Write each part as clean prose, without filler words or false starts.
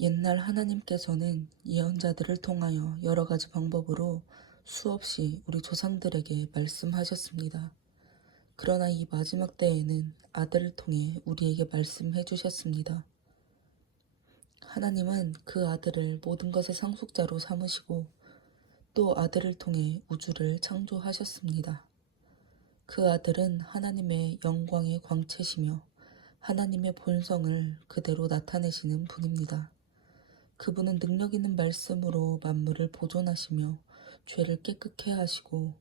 옛날 하나님께서는 예언자들을 통하여 여러 가지 방법으로 수없이 우리 조상들에게 말씀하셨습니다. 그러나 이 마지막 때에는 아들을 통해 우리에게 말씀해 주셨습니다. 하나님은 그 아들을 모든 것의 상속자로 삼으시고 또 아들을 통해 우주를 창조하셨습니다. 그 아들은 하나님의 영광의 광채시며 하나님의 본성을 그대로 나타내시는 분입니다. 그분은 능력 있는 말씀으로 만물을 보존하시며 죄를 깨끗게 하시고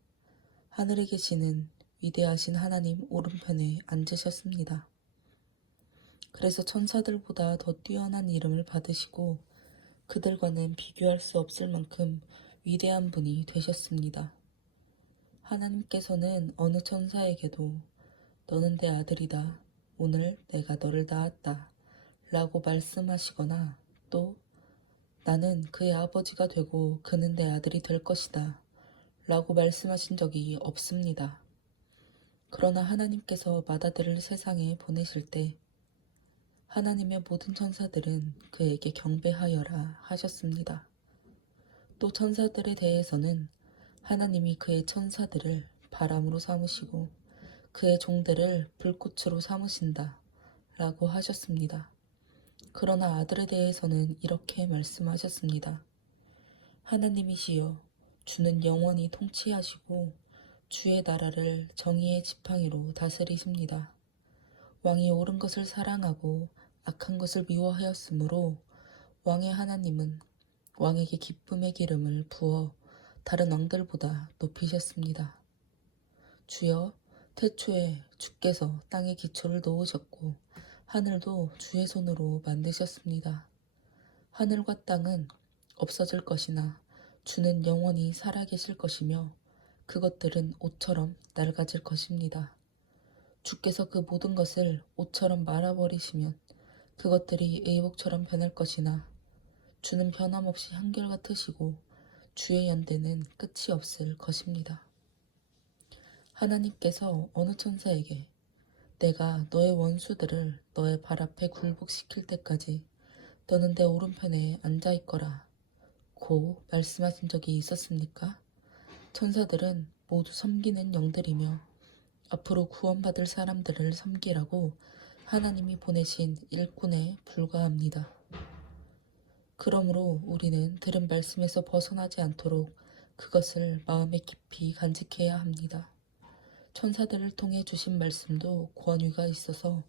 하늘에 계시는 위대하신 하나님 오른편에 앉으셨습니다. 그래서 천사들보다 더 뛰어난 이름을 받으시고 그들과는 비교할 수 없을 만큼 위대한 분이 되셨습니다. 하나님께서는 어느 천사에게도 너는 내 아들이다. 오늘 내가 너를 낳았다. 라고 말씀하시거나 또 나는 그의 아버지가 되고 그는 내 아들이 될 것이다. 라고 말씀하신 적이 없습니다. 그러나 하나님께서 맏아들을 세상에 보내실 때 하나님의 모든 천사들은 그에게 경배하여라 하셨습니다. 또 천사들에 대해서는 하나님이 그의 천사들을 바람으로 삼으시고 그의 종들을 불꽃으로 삼으신다 라고 하셨습니다. 그러나 아들에 대해서는 이렇게 말씀하셨습니다. 하나님이시여 주는 영원히 통치하시고 주의 나라를 정의의 지팡이로 다스리십니다. 왕이 옳은 것을 사랑하고 악한 것을 미워하였으므로 왕의 하나님은 왕에게 기쁨의 기름을 부어 다른 왕들보다 높이셨습니다. 주여 태초에 주께서 땅에 기초를 놓으셨고 하늘도 주의 손으로 만드셨습니다. 하늘과 땅은 없어질 것이나 주는 영원히 살아계실 것이며 그것들은 옷처럼 낡아질 것입니다. 주께서 그 모든 것을 옷처럼 말아버리시면 그것들이 의복처럼 변할 것이나 주는 변함없이 한결같으시고 주의 연대는 끝이 없을 것입니다. 하나님께서 어느 천사에게 내가 너의 원수들을 너의 발 앞에 굴복시킬 때까지 너는 내 오른편에 앉아있거라 고 말씀하신 적이 있었습니까? 천사들은 모두 섬기는 영들이며 앞으로 구원받을 사람들을 섬기라고 하나님이 보내신 일꾼에 불과합니다. 그러므로 우리는 들은 말씀에서 벗어나지 않도록 그것을 마음에 깊이 간직해야 합니다. 천사들을 통해 주신 말씀도 권위가 있어서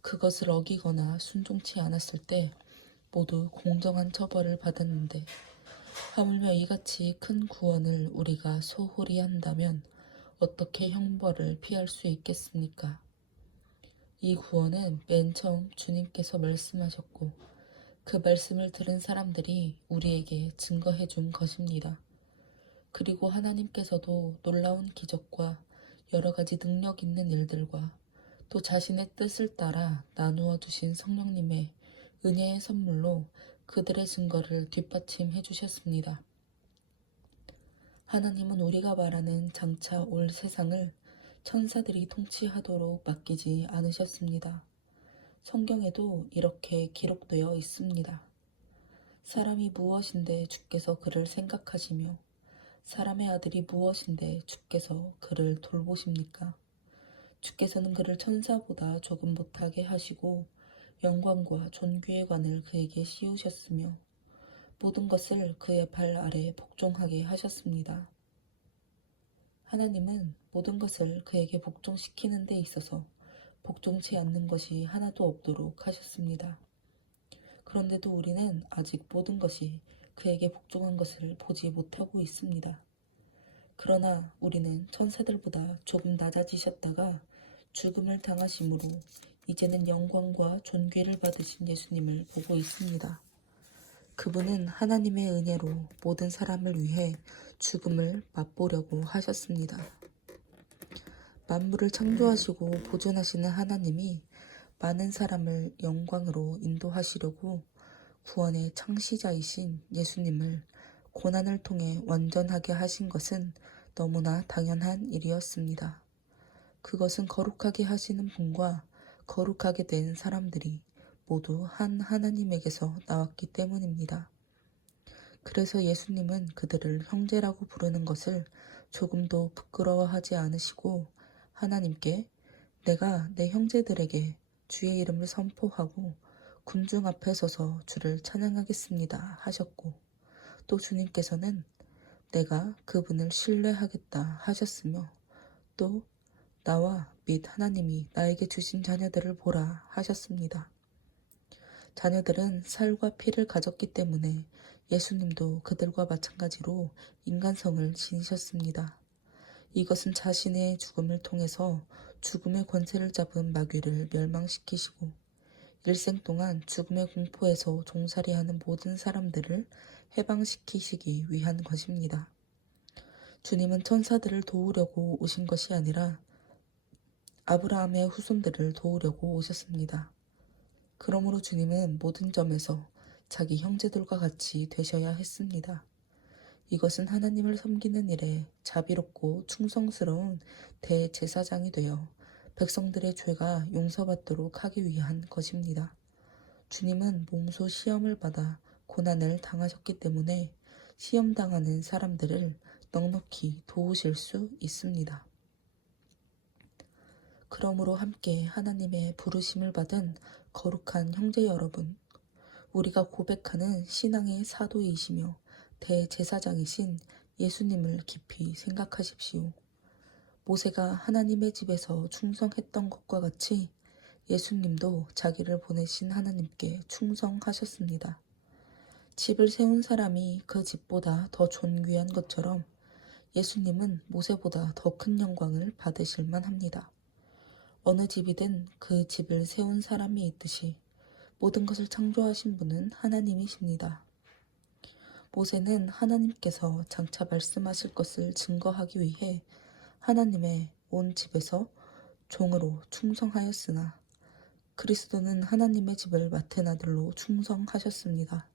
그것을 어기거나 순종치 않았을 때 모두 공정한 처벌을 받았는데 하물며 이같이 큰 구원을 우리가 소홀히 한다면 어떻게 형벌을 피할 수 있겠습니까? 이 구원은 맨 처음 주님께서 말씀하셨고 그 말씀을 들은 사람들이 우리에게 증거해 준 것입니다. 그리고 하나님께서도 놀라운 기적과 여러 가지 능력 있는 일들과 또 자신의 뜻을 따라 나누어 주신 성령님의 은혜의 선물로 그들의 증거를 뒷받침해 주셨습니다. 하나님은 우리가 말하는 장차 올 세상을 천사들이 통치하도록 맡기지 않으셨습니다. 성경에도 이렇게 기록되어 있습니다. 사람이 무엇인데 주께서 그를 생각하시며 사람의 아들이 무엇인데 주께서 그를 돌보십니까? 주께서는 그를 천사보다 조금 못하게 하시고 영광과 존귀의 관을 그에게 씌우셨으며 모든 것을 그의 발 아래 복종하게 하셨습니다. 하나님은 모든 것을 그에게 복종시키는 데 있어서 복종치 않는 것이 하나도 없도록 하셨습니다. 그런데도 우리는 아직 모든 것이 그에게 복종한 것을 보지 못하고 있습니다. 그러나 우리는 천사들보다 조금 낮아지셨다가 죽음을 당하심으로 이제는 영광과 존귀를 받으신 예수님을 보고 있습니다. 그분은 하나님의 은혜로 모든 사람을 위해 죽음을 맛보려고 하셨습니다. 만물을 창조하시고 보존하시는 하나님이 많은 사람을 영광으로 인도하시려고 구원의 창시자이신 예수님을 고난을 통해 완전하게 하신 것은 너무나 당연한 일이었습니다. 그것은 거룩하게 하시는 분과 거룩하게 된 사람들이 모두 한 하나님에게서 나왔기 때문입니다. 그래서 예수님은 그들을 형제라고 부르는 것을 조금도 부끄러워하지 않으시고 하나님께 내가 내 형제들에게 주의 이름을 선포하고 군중 앞에 서서 주를 찬양하겠습니다 하셨고 또 주님께서는 내가 그분을 신뢰하겠다 하셨으며 또 나와 및 하나님이 나에게 주신 자녀들을 보라 하셨습니다. 자녀들은 살과 피를 가졌기 때문에 예수님도 그들과 마찬가지로 인간성을 지니셨습니다. 이것은 자신의 죽음을 통해서 죽음의 권세를 잡은 마귀를 멸망시키시고 일생 동안 죽음의 공포에서 종살이하는 모든 사람들을 해방시키시기 위한 것입니다. 주님은 천사들을 도우려고 오신 것이 아니라 아브라함의 후손들을 도우려고 오셨습니다. 그러므로 주님은 모든 점에서 자기 형제들과 같이 되셔야 했습니다. 이것은 하나님을 섬기는 일에 자비롭고 충성스러운 대제사장이 되어 백성들의 죄가 용서받도록 하기 위한 것입니다. 주님은 몸소 시험을 받아 고난을 당하셨기 때문에 시험당하는 사람들을 넉넉히 도우실 수 있습니다. 그러므로 함께 하나님의 부르심을 받은 거룩한 형제 여러분, 우리가 고백하는 신앙의 사도이시며 대제사장이신 예수님을 깊이 생각하십시오. 모세가 하나님의 집에서 충성했던 것과 같이 예수님도 자기를 보내신 하나님께 충성하셨습니다. 집을 세운 사람이 그 집보다 더 존귀한 것처럼 예수님은 모세보다 더 큰 영광을 받으실 만합니다. 어느 집이든 그 집을 세운 사람이 있듯이 모든 것을 창조하신 분은 하나님이십니다. 모세는 하나님께서 장차 말씀하실 것을 증거하기 위해 하나님의 온 집에서 종으로 충성하였으나 그리스도는 하나님의 집을 맡은 아들로 충성하셨습니다.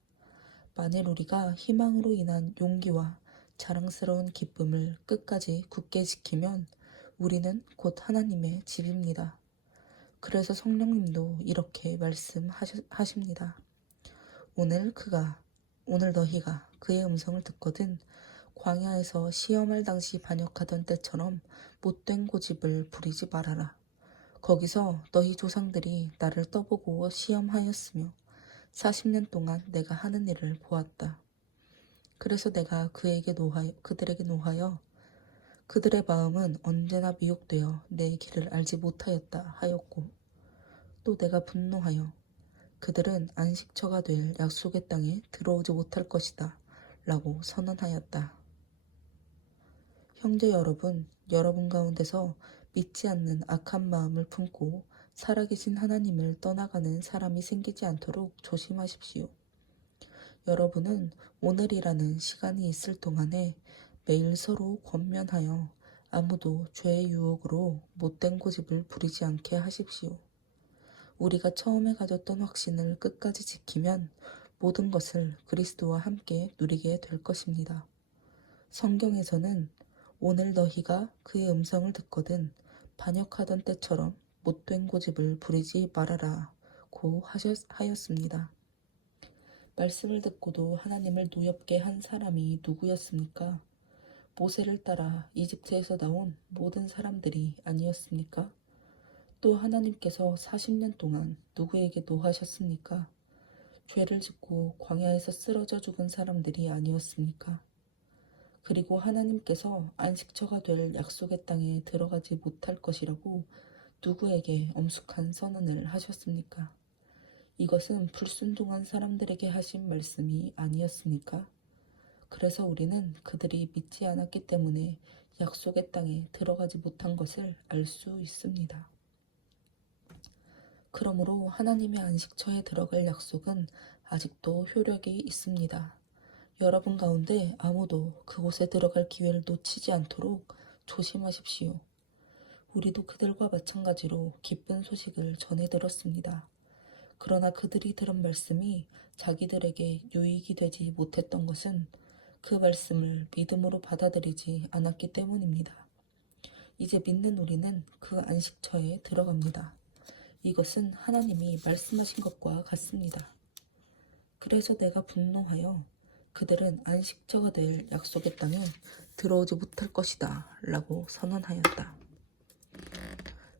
만일 우리가 희망으로 인한 용기와 자랑스러운 기쁨을 끝까지 굳게 지키면 우리는 곧 하나님의 집입니다. 그래서 성령님도 이렇게 말씀하십니다. 오늘 너희가 그의 음성을 듣거든 광야에서 시험할 당시 반역하던 때처럼 못된 고집을 부리지 말아라. 거기서 너희 조상들이 나를 떠보고 시험하였으며 40년 동안 내가 하는 일을 보았다. 그래서 내가 그들에게 노하여 그들의 마음은 언제나 미혹되어 내 길을 알지 못하였다 하였고 또 내가 분노하여 그들은 안식처가 될 약속의 땅에 들어오지 못할 것이다 라고 선언하였다. 형제 여러분, 여러분 가운데서 믿지 않는 악한 마음을 품고 살아계신 하나님을 떠나가는 사람이 생기지 않도록 조심하십시오. 여러분은 오늘이라는 시간이 있을 동안에 매일 서로 권면하여 아무도 죄의 유혹으로 못된 고집을 부리지 않게 하십시오. 우리가 처음에 가졌던 확신을 끝까지 지키면 모든 것을 그리스도와 함께 누리게 될 것입니다. 성경에서는 오늘 너희가 그의 음성을 듣거든 반역하던 때처럼 못된 고집을 부리지 말아라고 하였습니다. 말씀을 듣고도 하나님을 노엽게 한 사람이 누구였습니까? 모세를 따라 이집트에서 나온 모든 사람들이 아니었습니까? 또 하나님께서 40년 동안 누구에게 노하셨습니까? 죄를 짓고 광야에서 쓰러져 죽은 사람들이 아니었습니까? 그리고 하나님께서 안식처가 될 약속의 땅에 들어가지 못할 것이라고 누구에게 엄숙한 선언을 하셨습니까? 이것은 불순종한 사람들에게 하신 말씀이 아니었습니까? 그래서 우리는 그들이 믿지 않았기 때문에 약속의 땅에 들어가지 못한 것을 알 수 있습니다. 그러므로 하나님의 안식처에 들어갈 약속은 아직도 효력이 있습니다. 여러분 가운데 아무도 그곳에 들어갈 기회를 놓치지 않도록 조심하십시오. 우리도 그들과 마찬가지로 기쁜 소식을 전해 들었습니다. 그러나 그들이 들은 말씀이 자기들에게 유익이 되지 못했던 것은 그 말씀을 믿음으로 받아들이지 않았기 때문입니다. 이제 믿는 우리는 그 안식처에 들어갑니다. 이것은 하나님이 말씀하신 것과 같습니다. 그래서 내가 분노하여 그들은 안식처가 될 약속의 땅에 들어오지 못할 것이다 라고 선언하였다.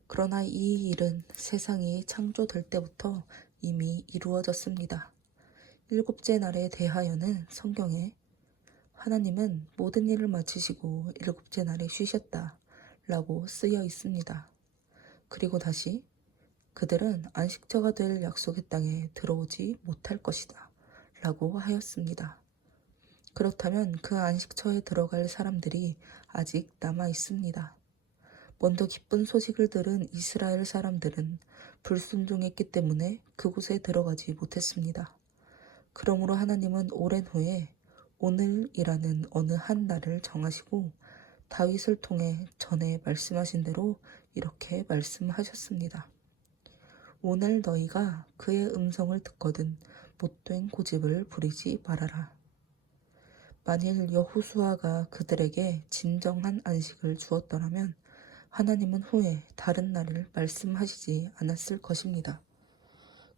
그러나 이 일은 세상이 창조될 때부터 이미 이루어졌습니다. 일곱째 날에 대하여는 성경에 하나님은 모든 일을 마치시고 일곱째 날에 쉬셨다 라고 쓰여 있습니다. 그리고 다시 그들은 안식처가 될 약속의 땅에 들어오지 못할 것이다 라고 하였습니다. 그렇다면 그 안식처에 들어갈 사람들이 아직 남아 있습니다. 먼저 기쁜 소식을 들은 이스라엘 사람들은 불순종했기 때문에 그곳에 들어가지 못했습니다. 그러므로 하나님은 오랜 후에 오늘이라는 어느 한 날을 정하시고 다윗을 통해 전에 말씀하신 대로 이렇게 말씀하셨습니다. 오늘 너희가 그의 음성을 듣거든 못된 고집을 부리지 말아라. 만일 여호수아가 그들에게 진정한 안식을 주었더라면 하나님은 후에 다른 날을 말씀하시지 않았을 것입니다.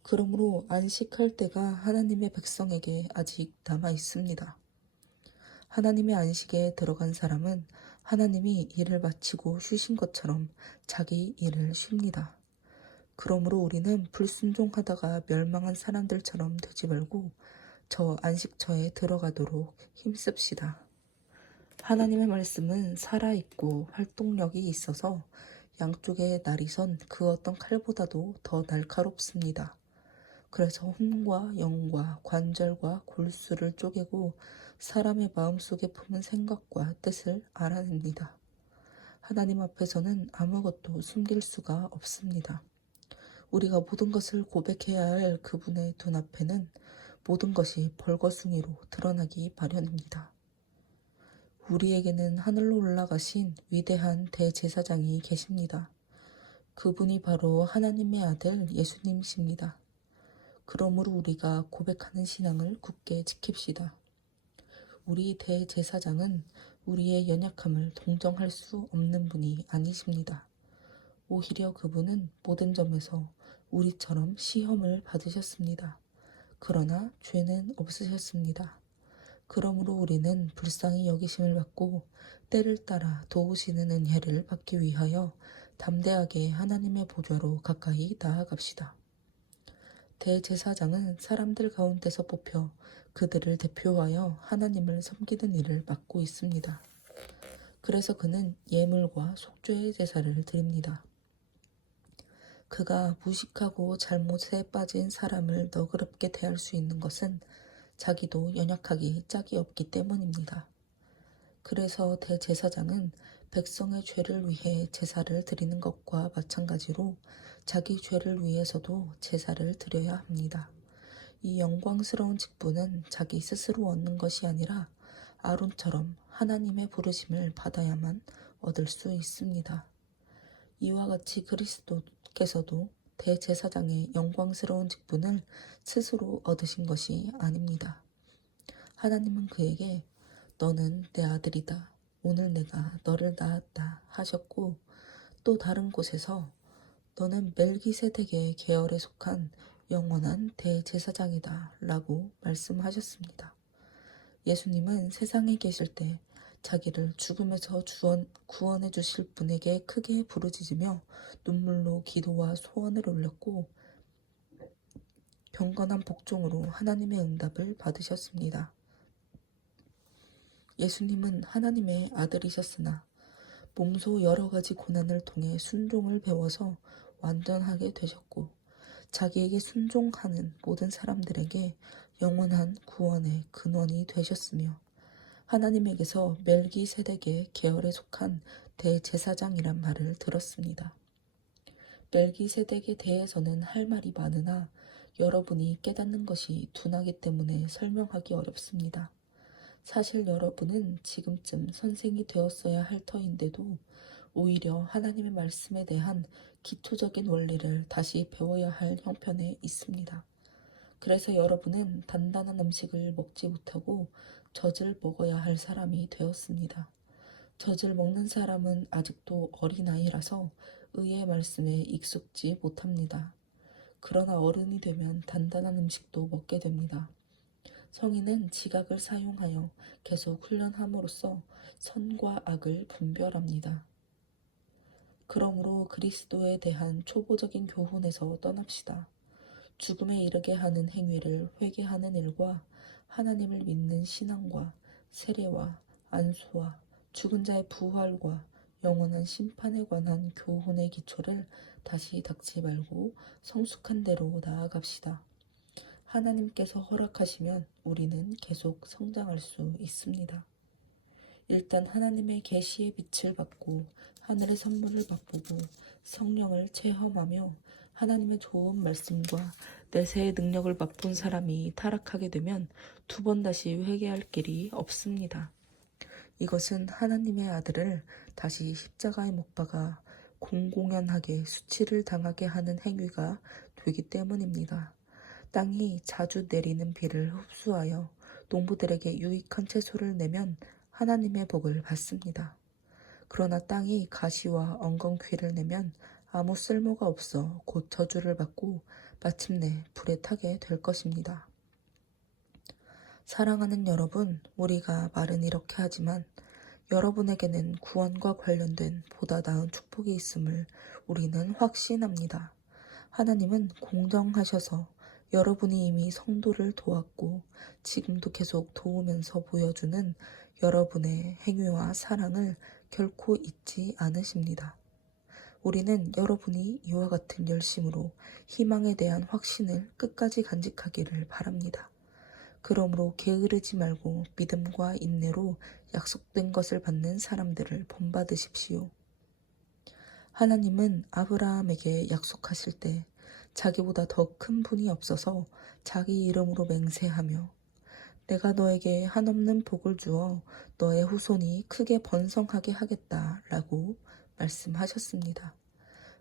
그러므로 안식할 때가 하나님의 백성에게 아직 남아 있습니다. 하나님의 안식에 들어간 사람은 하나님이 일을 마치고 쉬신 것처럼 자기 일을 쉽니다. 그러므로 우리는 불순종하다가 멸망한 사람들처럼 되지 말고 저 안식처에 들어가도록 힘씁시다. 하나님의 말씀은 살아있고 활동력이 있어서 양쪽에 날이 선 그 어떤 칼보다도 더 날카롭습니다. 그래서 혼과 영과 관절과 골수를 쪼개고 사람의 마음속에 품은 생각과 뜻을 알아냅니다. 하나님 앞에서는 아무것도 숨길 수가 없습니다. 우리가 모든 것을 고백해야 할 그분의 눈앞에는 모든 것이 벌거숭이로 드러나기 마련입니다. 우리에게는 하늘로 올라가신 위대한 대제사장이 계십니다. 그분이 바로 하나님의 아들 예수님이십니다. 그러므로 우리가 고백하는 신앙을 굳게 지킵시다. 우리 대제사장은 우리의 연약함을 동정할 수 없는 분이 아니십니다. 오히려 그분은 모든 점에서 우리처럼 시험을 받으셨습니다. 그러나 죄는 없으셨습니다. 그러므로 우리는 불쌍히 여기심을 받고 때를 따라 도우시는 은혜를 받기 위하여 담대하게 하나님의 보좌로 가까이 나아갑시다. 대제사장은 사람들 가운데서 뽑혀 그들을 대표하여 하나님을 섬기는 일을 맡고 있습니다. 그래서 그는 예물과 속죄의 제사를 드립니다. 그가 무식하고 잘못에 빠진 사람을 너그럽게 대할 수 있는 것은 자기도 연약하기 짝이 없기 때문입니다. 그래서 대제사장은 백성의 죄를 위해 제사를 드리는 것과 마찬가지로 자기 죄를 위해서도 제사를 드려야 합니다. 이 영광스러운 직분은 자기 스스로 얻는 것이 아니라 아론처럼 하나님의 부르심을 받아야만 얻을 수 있습니다. 이와 같이 그리스도께서도 대제사장의 영광스러운 직분을 스스로 얻으신 것이 아닙니다. 하나님은 그에게 너는 내 아들이다. 오늘 내가 너를 낳았다 하셨고 또 다른 곳에서 너는 멜기세덱의 계열에 속한 영원한 대제사장이다 라고 말씀하셨습니다. 예수님은 세상에 계실 때 자기를 죽음에서 구원해 주실 분에게 크게 부르짖으며 눈물로 기도와 소원을 올렸고 경건한 복종으로 하나님의 응답을 받으셨습니다. 예수님은 하나님의 아들이셨으나 몸소 여러 가지 고난을 통해 순종을 배워서 완전하게 되셨고 자기에게 순종하는 모든 사람들에게 영원한 구원의 근원이 되셨으며 하나님에게서 멜기세덱의 계열에 속한 대제사장이란 말을 들었습니다. 멜기세덱에 대해서는 할 말이 많으나 여러분이 깨닫는 것이 둔하기 때문에 설명하기 어렵습니다. 사실 여러분은 지금쯤 선생이 되었어야 할 터인데도 오히려 하나님의 말씀에 대한 기초적인 원리를 다시 배워야 할 형편에 있습니다. 그래서 여러분은 단단한 음식을 먹지 못하고 젖을 먹어야 할 사람이 되었습니다. 젖을 먹는 사람은 아직도 어린아이라서 의의 말씀에 익숙지 못합니다. 그러나 어른이 되면 단단한 음식도 먹게 됩니다. 성인은 지각을 사용하여 계속 훈련함으로써 선과 악을 분별합니다. 그러므로 그리스도에 대한 초보적인 교훈에서 떠납시다. 죽음에 이르게 하는 행위를 회개하는 일과 하나님을 믿는 신앙과 세례와 안수와 죽은 자의 부활과 영원한 심판에 관한 교훈의 기초를 다시 닦지 말고 성숙한 대로 나아갑시다. 하나님께서 허락하시면 우리는 계속 성장할 수 있습니다. 일단 하나님의 계시의 빛을 받고 하늘의 선물을 맛보고 성령을 체험하며 하나님의 좋은 말씀과 내세의 능력을 맛본 사람이 타락하게 되면 두 번 다시 회개할 길이 없습니다. 이것은 하나님의 아들을 다시 십자가에 못 박아 공공연하게 수치를 당하게 하는 행위가 되기 때문입니다. 땅이 자주 내리는 비를 흡수하여 농부들에게 유익한 채소를 내면 하나님의 복을 받습니다. 그러나 땅이 가시와 엉겅퀴를 내면 아무 쓸모가 없어 곧 저주를 받고 마침내 불에 타게 될 것입니다. 사랑하는 여러분, 우리가 말은 이렇게 하지만 여러분에게는 구원과 관련된 보다 나은 축복이 있음을 우리는 확신합니다. 하나님은 공정하셔서 여러분이 이미 성도를 도왔고 지금도 계속 도우면서 보여주는 여러분의 행위와 사랑을 결코 잊지 않으십니다. 우리는 여러분이 이와 같은 열심으로 희망에 대한 확신을 끝까지 간직하기를 바랍니다. 그러므로 게으르지 말고 믿음과 인내로 약속된 것을 받는 사람들을 본받으십시오. 하나님은 아브라함에게 약속하실 때 자기보다 더 큰 분이 없어서 자기 이름으로 맹세하며 내가 너에게 한없는 복을 주어 너의 후손이 크게 번성하게 하겠다라고 말씀하셨습니다.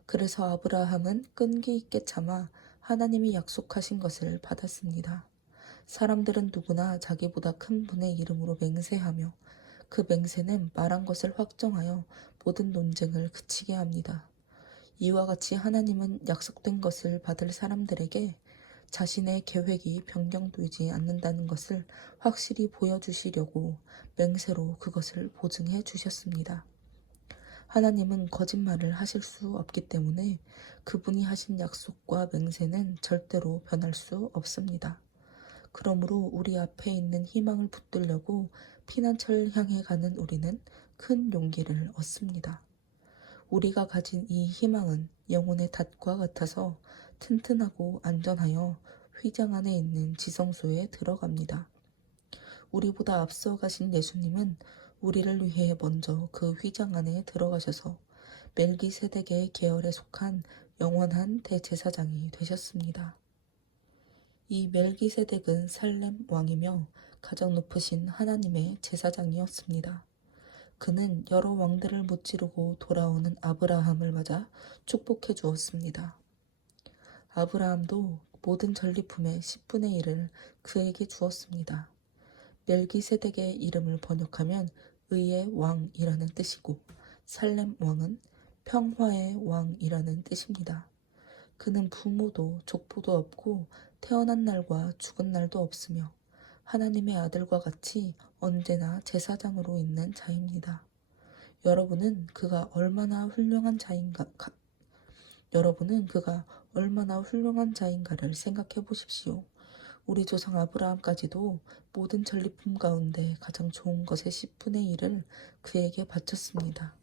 그래서 아브라함은 끈기 있게 참아 하나님이 약속하신 것을 받았습니다. 사람들은 누구나 자기보다 큰 분의 이름으로 맹세하며 그 맹세는 말한 것을 확정하여 모든 논쟁을 그치게 합니다. 이와 같이 하나님은 약속된 것을 받을 사람들에게 자신의 계획이 변경되지 않는다는 것을 확실히 보여주시려고 맹세로 그것을 보증해 주셨습니다. 하나님은 거짓말을 하실 수 없기 때문에 그분이 하신 약속과 맹세는 절대로 변할 수 없습니다. 그러므로 우리 앞에 있는 희망을 붙들려고 피난처를 향해 가는 우리는 큰 용기를 얻습니다. 우리가 가진 이 희망은 영혼의 닷과 같아서 튼튼하고 안전하여 휘장 안에 있는 지성소에 들어갑니다. 우리보다 앞서 가신 예수님은 우리를 위해 먼저 그 휘장 안에 들어가셔서 멜기세덱의 계열에 속한 영원한 대제사장이 되셨습니다. 이 멜기세덱은 살렘 왕이며 가장 높으신 하나님의 제사장이었습니다. 그는 여러 왕들을 무찌르고 돌아오는 아브라함을 맞아 축복해 주었습니다. 아브라함도 모든 전리품의 10분의 1을 그에게 주었습니다. 멜기세덱의 이름을 번역하면 의의 왕이라는 뜻이고 살렘 왕은 평화의 왕이라는 뜻입니다. 그는 부모도 족보도 없고 태어난 날과 죽은 날도 없으며 하나님의 아들과 같이 언제나 제사장으로 있는 자입니다. 여러분은 그가 얼마나 훌륭한 자인가를 생각해 보십시오. 우리 조상 아브라함까지도 모든 전리품 가운데 가장 좋은 것의 10분의 1을 그에게 바쳤습니다.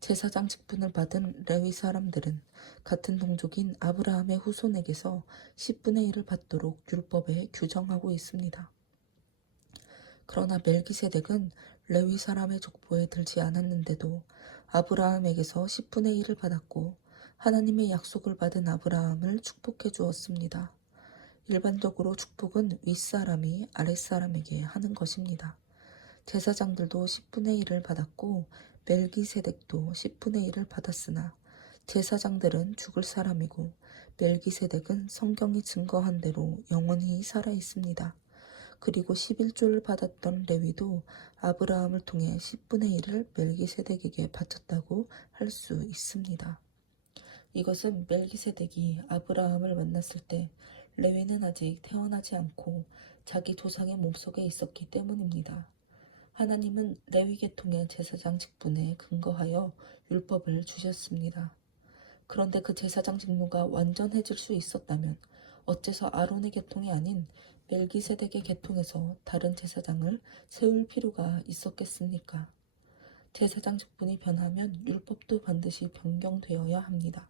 제사장 직분을 받은 레위 사람들은 같은 동족인 아브라함의 후손에게서 10분의 1을 받도록 율법에 규정하고 있습니다. 그러나 멜기세덱은 레위 사람의 족보에 들지 않았는데도 아브라함에게서 10분의 1을 받았고 하나님의 약속을 받은 아브라함을 축복해 주었습니다. 일반적으로 축복은 윗사람이 아랫사람에게 하는 것입니다. 제사장들도 10분의 1을 받았고 멜기세덱도 10분의 1을 받았으나 제사장들은 죽을 사람이고 멜기세덱은 성경이 증거한 대로 영원히 살아 있습니다. 그리고 11조를 받았던 레위도 아브라함을 통해 10분의 1을 멜기세덱에게 바쳤다고 할 수 있습니다. 이것은 멜기세덱이 아브라함을 만났을 때 레위는 아직 태어나지 않고 자기 조상의 몸속에 있었기 때문입니다. 하나님은 레위 계통의 제사장 직분에 근거하여 율법을 주셨습니다. 그런데 그 제사장 직무가 완전해질 수 있었다면 어째서 아론의 계통이 아닌 멜기세덱의 계통에서 다른 제사장을 세울 필요가 있었겠습니까? 제사장 직분이 변하면 율법도 반드시 변경되어야 합니다.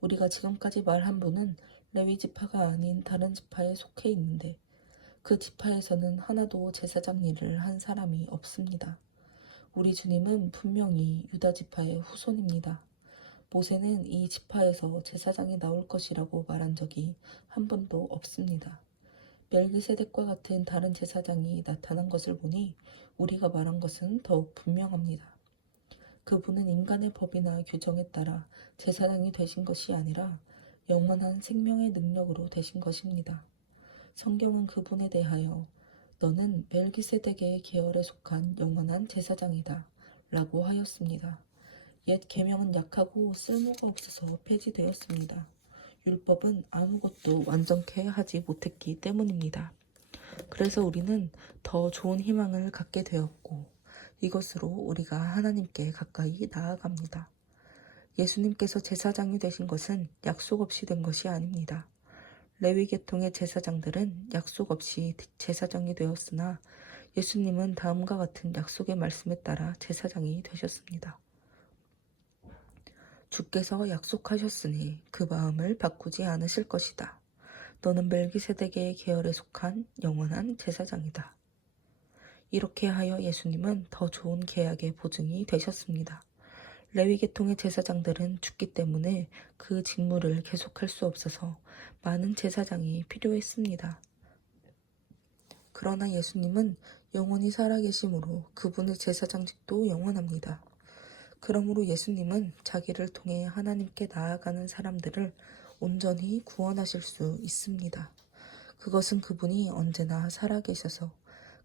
우리가 지금까지 말한 분은 레위 지파가 아닌 다른 지파에 속해 있는데 그 지파에서는 하나도 제사장 일을 한 사람이 없습니다. 우리 주님은 분명히 유다 지파의 후손입니다. 모세는 이 지파에서 제사장이 나올 것이라고 말한 적이 한 번도 없습니다. 멜기세덱과 같은 다른 제사장이 나타난 것을 보니 우리가 말한 것은 더욱 분명합니다. 그분은 인간의 법이나 규정에 따라 제사장이 되신 것이 아니라 영원한 생명의 능력으로 되신 것입니다. 성경은 그분에 대하여 너는 멜기세덱의 계열에 속한 영원한 제사장이다 라고 하였습니다. 옛 계명은 약하고 쓸모가 없어서 폐지되었습니다. 율법은 아무것도 완전케 하지 못했기 때문입니다. 그래서 우리는 더 좋은 희망을 갖게 되었고 이것으로 우리가 하나님께 가까이 나아갑니다. 예수님께서 제사장이 되신 것은 약속 없이 된 것이 아닙니다. 레위 계통의 제사장들은 약속 없이 제사장이 되었으나 예수님은 다음과 같은 약속의 말씀에 따라 제사장이 되셨습니다. 주께서 약속하셨으니 그 마음을 바꾸지 않으실 것이다. 너는 멜기세덱의 계열에 속한 영원한 제사장이다. 이렇게 하여 예수님은 더 좋은 계약의 보증이 되셨습니다. 레위 계통의 제사장들은 죽기 때문에 그 직무를 계속할 수 없어서 많은 제사장이 필요했습니다. 그러나 예수님은 영원히 살아계심으로 그분의 제사장직도 영원합니다. 그러므로 예수님은 자기를 통해 하나님께 나아가는 사람들을 온전히 구원하실 수 있습니다. 그것은 그분이 언제나 살아계셔서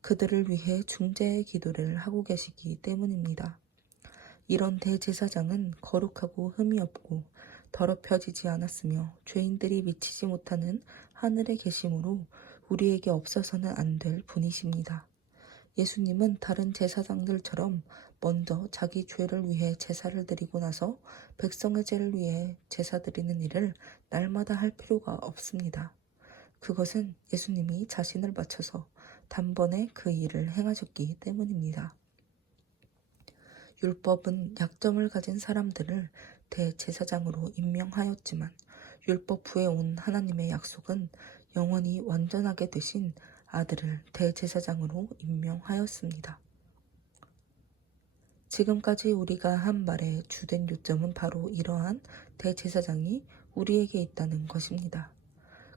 그들을 위해 중재의 기도를 하고 계시기 때문입니다. 이런 대제사장은 거룩하고 흠이 없고 더럽혀지지 않았으며 죄인들이 미치지 못하는 하늘에 계심으로 우리에게 없어서는 안 될 분이십니다. 예수님은 다른 제사장들처럼 먼저 자기 죄를 위해 제사를 드리고 나서 백성의 죄를 위해 제사 드리는 일을 날마다 할 필요가 없습니다. 그것은 예수님이 자신을 바쳐서 단번에 그 일을 행하셨기 때문입니다. 율법은 약점을 가진 사람들을 대제사장으로 임명하였지만 율법 후에 온 하나님의 약속은 영원히 완전하게 되신 아들을 대제사장으로 임명하였습니다. 지금까지 우리가 한 말의 주된 요점은 바로 이러한 대제사장이 우리에게 있다는 것입니다.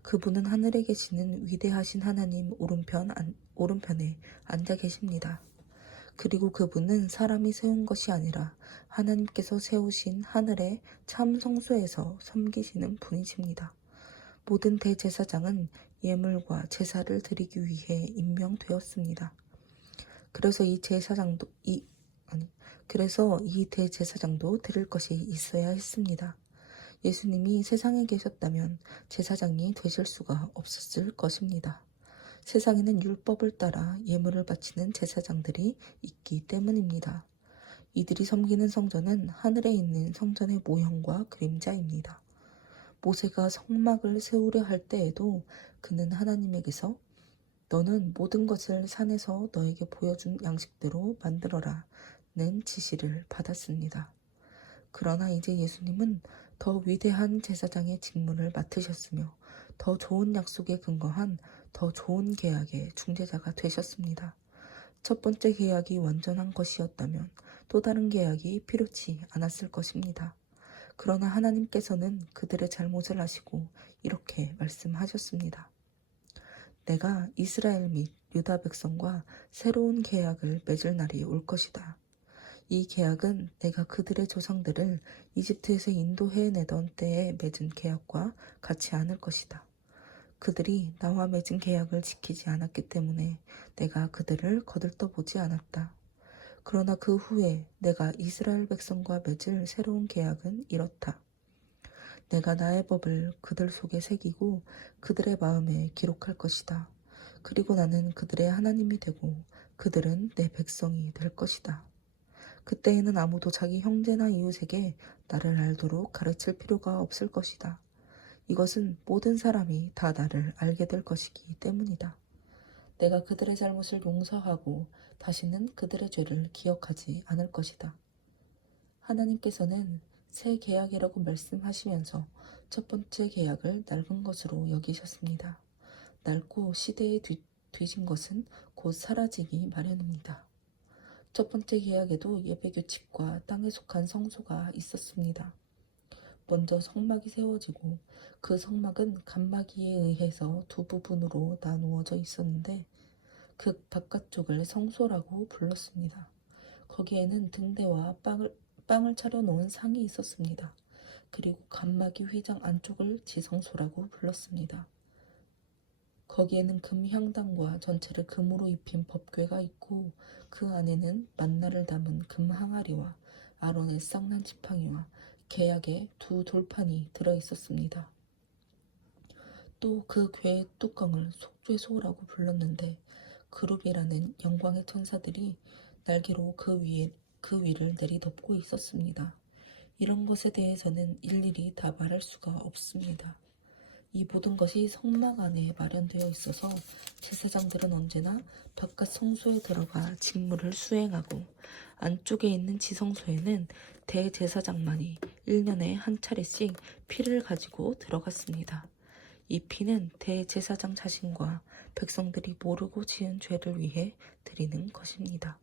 그분은 하늘에 계시는 위대하신 하나님 오른편에 앉아 계십니다. 그리고 그분은 사람이 세운 것이 아니라 하나님께서 세우신 하늘의 참 성소에서 섬기시는 분이십니다. 모든 대제사장은 예물과 제사를 드리기 위해 임명되었습니다. 그래서 이 대제사장도 드릴 것이 있어야 했습니다. 예수님이 세상에 계셨다면 제사장이 되실 수가 없었을 것입니다. 세상에는 율법을 따라 예물을 바치는 제사장들이 있기 때문입니다. 이들이 섬기는 성전은 하늘에 있는 성전의 모형과 그림자입니다. 모세가 성막을 세우려 할 때에도 그는 하나님에게서 너는 모든 것을 산에서 너에게 보여준 양식대로 만들어라 는 지시를 받았습니다. 그러나 이제 예수님은 더 위대한 제사장의 직무를 맡으셨으며 더 좋은 약속에 근거한 더 좋은 계약의 중재자가 되셨습니다. 첫 번째 계약이 완전한 것이었다면 또 다른 계약이 필요치 않았을 것입니다. 그러나 하나님께서는 그들의 잘못을 아시고 이렇게 말씀하셨습니다. 내가 이스라엘 및 유다 백성과 새로운 계약을 맺을 날이 올 것이다. 이 계약은 내가 그들의 조상들을 이집트에서 인도해내던 때에 맺은 계약과 같지 않을 것이다. 그들이 나와 맺은 계약을 지키지 않았기 때문에 내가 그들을 거들떠보지 않았다. 그러나 그 후에 내가 이스라엘 백성과 맺을 새로운 계약은 이렇다. 내가 나의 법을 그들 속에 새기고 그들의 마음에 기록할 것이다. 그리고 나는 그들의 하나님이 되고 그들은 내 백성이 될 것이다. 그때에는 아무도 자기 형제나 이웃에게 나를 알도록 가르칠 필요가 없을 것이다. 이것은 모든 사람이 다 나를 알게 될 것이기 때문이다. 내가 그들의 잘못을 용서하고 다시는 그들의 죄를 기억하지 않을 것이다. 하나님께서는 새 계약이라고 말씀하시면서 첫 번째 계약을 낡은 것으로 여기셨습니다. 낡고 시대에 뒤진 것은 곧 사라지기 마련입니다. 첫 번째 계약에도 예배 규칙과 땅에 속한 성소가 있었습니다. 먼저 성막이 세워지고 그 성막은 간마기에 의해서 두 부분으로 나누어져 있었는데 그 바깥쪽을 성소라고 불렀습니다. 거기에는 등대와 빵을 차려놓은 상이 있었습니다. 그리고 간마기 휘장 안쪽을 지성소라고 불렀습니다. 거기에는 금 향당과 전체를 금으로 입힌 법궤가 있고 그 안에는 만나를 담은 금 항아리와 아론의 쌍난 지팡이와 계약의 두 돌판이 들어있었습니다. 또 그 궤의 뚜껑을 속죄소라고 불렀는데 그룹이라는 영광의 천사들이 날개로 그 위를 내리덮고 있었습니다. 이런 것에 대해서는 일일이 다 말할 수가 없습니다. 이 모든 것이 성막 안에 마련되어 있어서 제사장들은 언제나 바깥 성소에 들어가 직무를 수행하고 안쪽에 있는 지성소에는 대제사장만이 1년에 한 차례씩 피를 가지고 들어갔습니다. 이 피는 대제사장 자신과 백성들이 모르고 지은 죄를 위해 드리는 것입니다.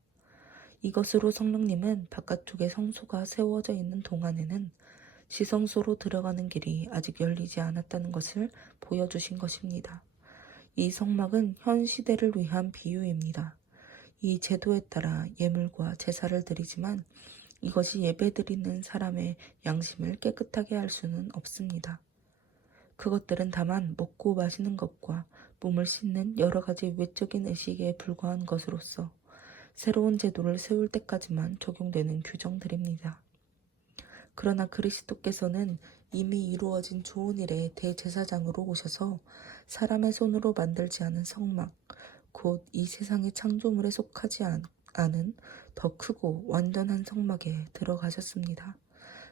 이것으로 성령님은 바깥쪽에 성소가 세워져 있는 동안에는 지성소로 들어가는 길이 아직 열리지 않았다는 것을 보여주신 것입니다. 이 성막은 현 시대를 위한 비유입니다. 이 제도에 따라 예물과 제사를 드리지만 이것이 예배드리는 사람의 양심을 깨끗하게 할 수는 없습니다. 그것들은 다만 먹고 마시는 것과 몸을 씻는 여러 가지 외적인 의식에 불과한 것으로서 새로운 제도를 세울 때까지만 적용되는 규정들입니다. 그러나 그리스도께서는 이미 이루어진 좋은 일의 대제사장으로 오셔서 사람의 손으로 만들지 않은 성막, 곧 이 세상의 창조물에 속하지 않은 더 크고 완전한 성막에 들어가셨습니다.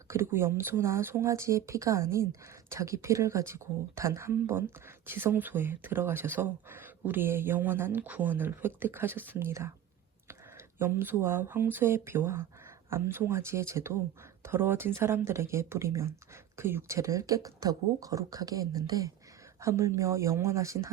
그리고 염소나 송아지의 피가 아닌 자기 피를 가지고 단 한 번 지성소에 들어가셔서 우리의 영원한 구원을 획득하셨습니다. 염소와 황소의 피와 암송아지의 제도 더러워진 사람들에게 뿌리면 그 육체를 깨끗하고 거룩하게 했는데 하물며 영원하신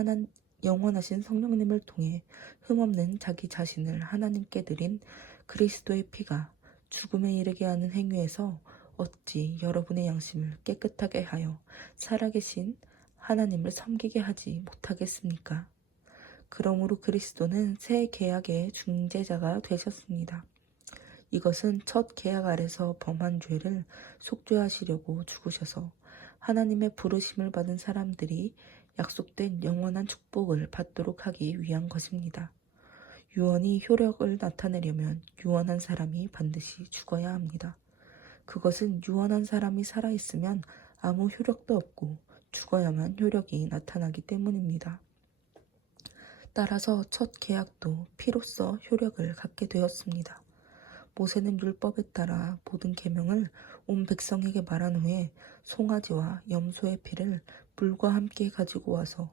성령님을 통해 흠없는 자기 자신을 하나님께 드린 그리스도의 피가 죽음에 이르게 하는 행위에서 어찌 여러분의 양심을 깨끗하게 하여 살아계신 하나님을 섬기게 하지 못하겠습니까? 그러므로 그리스도는 새 계약의 중재자가 되셨습니다. 이것은 첫 계약 아래서 범한 죄를 속죄하시려고 죽으셔서 하나님의 부르심을 받은 사람들이 약속된 영원한 축복을 받도록 하기 위한 것입니다. 유언이 효력을 나타내려면 유언한 사람이 반드시 죽어야 합니다. 그것은 유언한 사람이 살아있으면 아무 효력도 없고 죽어야만 효력이 나타나기 때문입니다. 따라서 첫 계약도 피로써 효력을 갖게 되었습니다. 모세는 율법에 따라 모든 계명을 온 백성에게 말한 후에 송아지와 염소의 피를 물과 함께 가지고 와서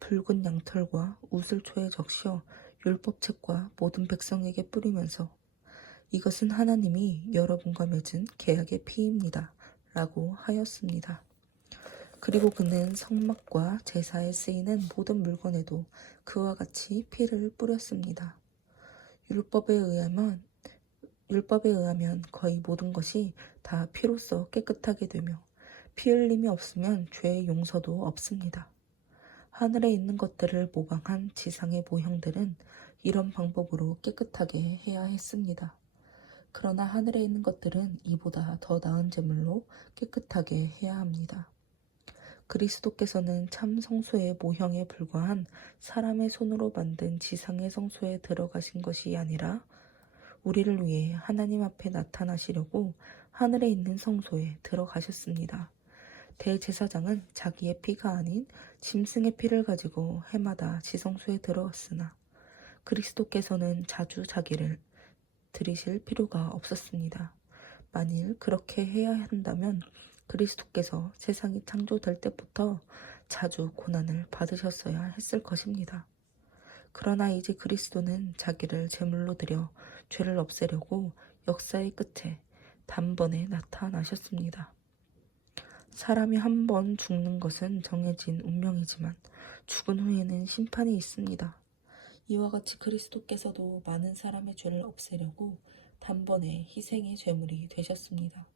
붉은 양털과 우슬초에 적셔 율법책과 모든 백성에게 뿌리면서 이것은 하나님이 여러분과 맺은 계약의 피입니다. 라고 하였습니다. 그리고 그는 성막과 제사에 쓰이는 모든 물건에도 그와 같이 피를 뿌렸습니다. 율법에 의하면 거의 모든 것이 다 피로써 깨끗하게 되며 피 흘림이 없으면 죄의 용서도 없습니다. 하늘에 있는 것들을 모방한 지상의 모형들은 이런 방법으로 깨끗하게 해야 했습니다. 그러나 하늘에 있는 것들은 이보다 더 나은 제물로 깨끗하게 해야 합니다. 그리스도께서는 참 성소의 모형에 불과한 사람의 손으로 만든 지상의 성소에 들어가신 것이 아니라 우리를 위해 하나님 앞에 나타나시려고 하늘에 있는 성소에 들어가셨습니다. 대제사장은 자기의 피가 아닌 짐승의 피를 가지고 해마다 지성소에 들어갔으나 그리스도께서는 자주 자기를 들이실 필요가 없었습니다. 만일 그렇게 해야 한다면 그리스도께서 세상이 창조될 때부터 자주 고난을 받으셨어야 했을 것입니다. 그러나 이제 그리스도는 자기를 제물로 드려 죄를 없애려고 역사의 끝에 단번에 나타나셨습니다. 사람이 한 번 죽는 것은 정해진 운명이지만 죽은 후에는 심판이 있습니다. 이와 같이 그리스도께서도 많은 사람의 죄를 없애려고 단번에 희생의 제물이 되셨습니다.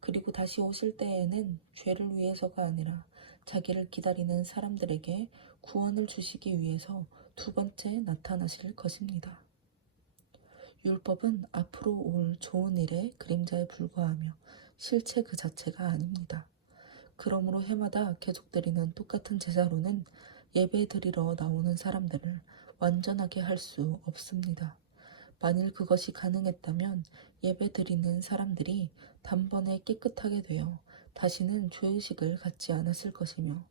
그리고 다시 오실 때에는 죄를 위해서가 아니라 자기를 기다리는 사람들에게 구원을 주시기 위해서 두 번째 나타나실 것입니다. 율법은 앞으로 올 좋은 일의 그림자에 불과하며 실체 그 자체가 아닙니다. 그러므로 해마다 계속드리는 똑같은 제사로는 예배 드리러 나오는 사람들을 완전하게 할 수 없습니다. 만일 그것이 가능했다면 예배 드리는 사람들이 단번에 깨끗하게 되어 다시는 죄의식을 갖지 않았을 것이며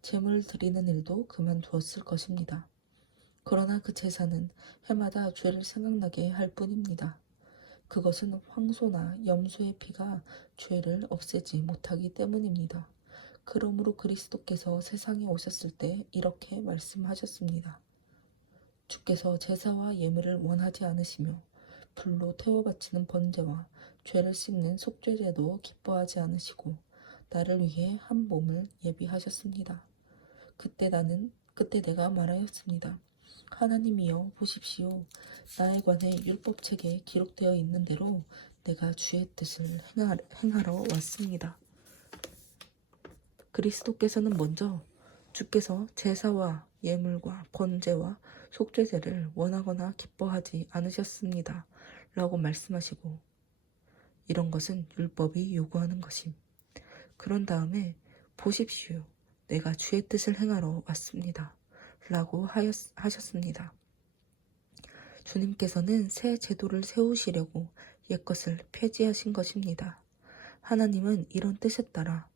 제물 드리는 일도 그만두었을 것입니다. 그러나 그 제사는 해마다 죄를 생각나게 할 뿐입니다. 그것은 황소나 염소의 피가 죄를 없애지 못하기 때문입니다. 그러므로 그리스도께서 세상에 오셨을 때 이렇게 말씀하셨습니다. 주께서 제사와 예물을 원하지 않으시며 불로 태워 바치는 번제와 죄를 씻는 속죄제도 기뻐하지 않으시고 나를 위해 한 몸을 예비하셨습니다. 그때 내가 말하였습니다. 하나님이여 보십시오. 나에 관해 율법책에 기록되어 있는 대로 내가 주의 뜻을 행하러 왔습니다. 그리스도께서는 먼저 주께서 제사와 예물과 번제와 속죄제를 원하거나 기뻐하지 않으셨습니다. 라고 말씀하시고 이런 것은 율법이 요구하는 것임. 그런 다음에 보십시오. 내가 주의 뜻을 행하러 왔습니다. 라고 하셨습니다. 주님께서는 새 제도를 세우시려고 옛것을 폐지하신 것입니다. 하나님의 이런 뜻에 따라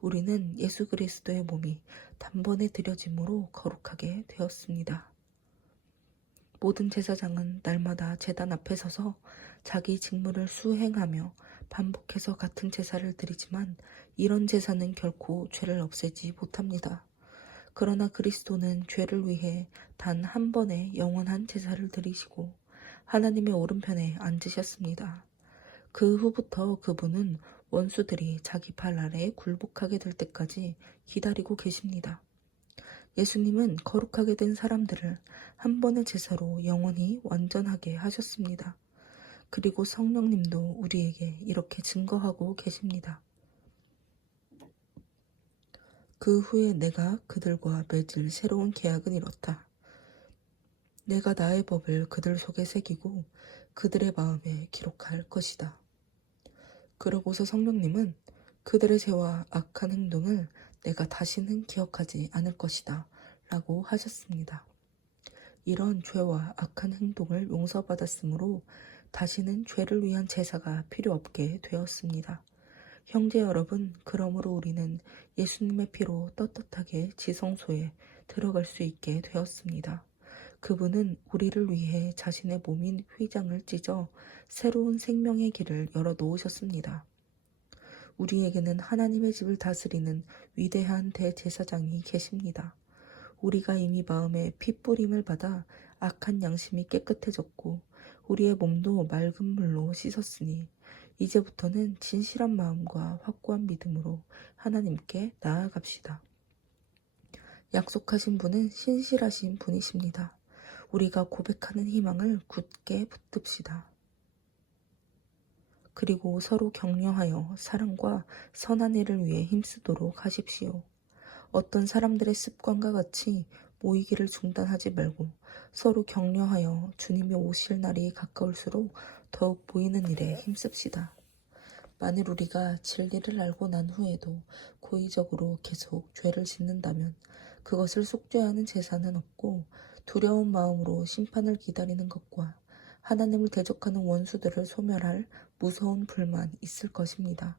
우리는 예수 그리스도의 몸이 단번에 드려짐으로 거룩하게 되었습니다. 모든 제사장은 날마다 제단 앞에 서서 자기 직무를 수행하며 반복해서 같은 제사를 드리지만 이런 제사는 결코 죄를 없애지 못합니다. 그러나 그리스도는 죄를 위해 단 한 번의 영원한 제사를 드리시고 하나님의 오른편에 앉으셨습니다. 그 후부터 그분은 원수들이 자기 발 아래에 굴복하게 될 때까지 기다리고 계십니다. 예수님은 거룩하게 된 사람들을 한 번의 제사로 영원히 완전하게 하셨습니다. 그리고 성령님도 우리에게 이렇게 증거하고 계십니다. 그 후에 내가 그들과 맺을 새로운 계약은 이렇다. 내가 나의 법을 그들 속에 새기고 그들의 마음에 기록할 것이다. 그러고서 성령님은 그들의 죄와 악한 행동을 내가 다시는 기억하지 않을 것이다. 라고 하셨습니다. 이런 죄와 악한 행동을 용서받았으므로 다시는 죄를 위한 제사가 필요 없게 되었습니다. 형제 여러분, 그러므로 우리는 예수님의 피로 떳떳하게 지성소에 들어갈 수 있게 되었습니다. 그분은 우리를 위해 자신의 몸인 휘장을 찢어 새로운 생명의 길을 열어 놓으셨습니다. 우리에게는 하나님의 집을 다스리는 위대한 대제사장이 계십니다. 우리가 이미 마음에 핏뿌림을 받아 악한 양심이 깨끗해졌고 우리의 몸도 맑은 물로 씻었으니 이제부터는 진실한 마음과 확고한 믿음으로 하나님께 나아갑시다. 약속하신 분은 신실하신 분이십니다. 우리가 고백하는 희망을 굳게 붙듭시다. 그리고 서로 격려하여 사랑과 선한 일을 위해 힘쓰도록 하십시오. 어떤 사람들의 습관과 같이 모이기를 중단하지 말고 서로 격려하여 주님이 오실 날이 가까울수록 더욱 모이는 일에 힘씁시다. 만일 우리가 진리를 알고 난 후에도 고의적으로 계속 죄를 짓는다면 그것을 속죄하는 제사는 없고 두려운 마음으로 심판을 기다리는 것과 하나님을 대적하는 원수들을 소멸할 무서운 불만 있을 것입니다.